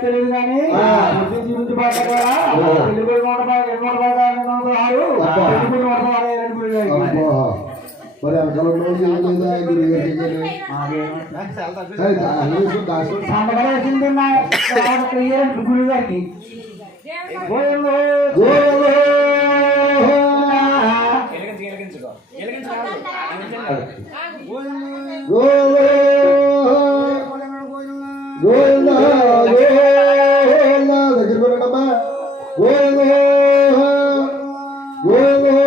తెలియదు కానీ బుద్ధి జీవించి పడ్డా తెలుగు నూట పద- నూట పదహారు నూట ఆరు తెలుగు నూట రెండు మరి వెనకాల లేదా గురువు గారికి సంతకం వేసింది నా ఆవిడ క్లియర్ గురువు గారికి గోవిందో గోవింద గోవింద దగ్గర పెట్టమ్మా గోవింద గోవింద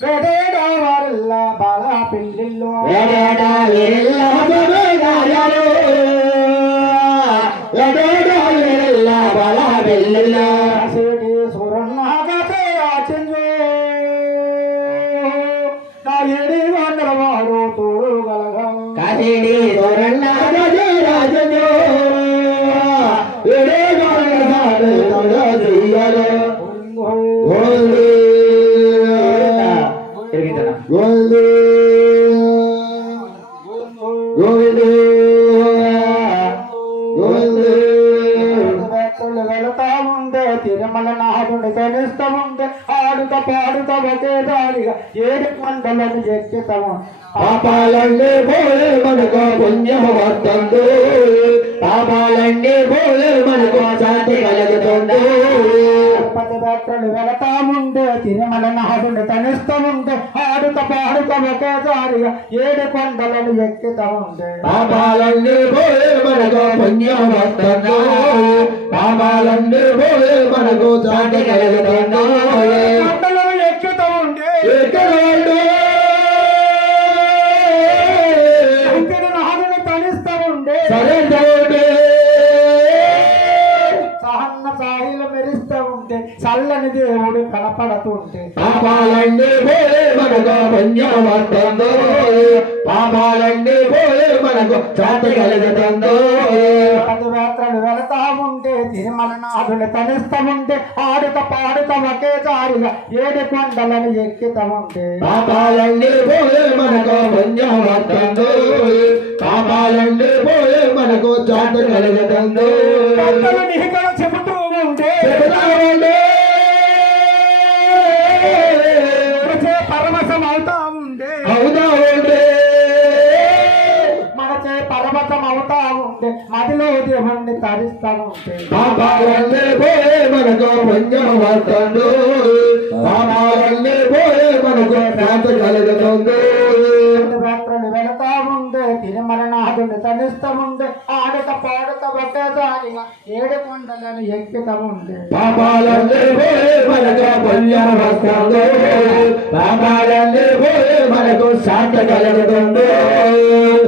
వేటేడా వారల్లా బాల పిల్లిల్లో కాసేటి సురన్నాగతే ఆచంజు నా ఏడి వందల వాడు తోడు గలగాలు భక్తులు వెళతా ఉండే తిరుమల నాదుని తెలుస్తా ఉండే ఆడుత పాడుత ఒకే దారిగా ఏడు మండలను ఎక్కుతాము పాపాలన్నీ పోలే మనకు పుణ్యము వస్తుంది పాపాలన్నీ పోలే మనకు శాంతి కలుగుతుంది భక్తులు వెళతా ఉండే తిరుమల నాదుని తనిస్తా ఉండే ఆడుత పాడుత ఒకే దారిగా ఏడు కొండలను ఎక్కుతా ఉండే పాపాలన్నీ పోలే మనకు పుణ్యం వస్తుంది శంకరు నాదుని తనిస్తా ఉండే. సరే. సహన్న సాయిలు మెరిస్తూ ఉంటే చల్లని దేవుడు కనపడుతుంటే. పాపాలన్నీ పోలే మనకు పుణ్యం వస్తుంది పాపాలన్నీ పోలే మనకు శాంతి కలుగుతుంది తిరుమల నాదులు తనిస్తా ఉంటే ఆడుత పాడుత ఒకే దారిగా ఏడు కొండలను ఎక్కుతా ఉంటే పాపాలన్నీ మనకు పుణ్యం వస్తుంది మనకు శాంతి అవుతా ఉంటే మదిలో దేవుణ్ణి తరిస్తా ఉంటే పాపాలన్నీ పోలే మనకు పుణ్యం వస్తుంది పాపాలన్నీ పోలే మనకు శాంతి కలుగుతుంది. రాత్రులు వెళతా ఉంటే తిరుమల నాథుడు తనిస్తముండే ఆడుత పాడుత ఒకేసారిగా ఏడు కొండలను ఎక్కుతముండే పాపాలన్నీ పోయే మనకు పుణ్యం వస్తుంది పాపాలన్నీ పోయే మనకు శాంతి కలుగుతుంది.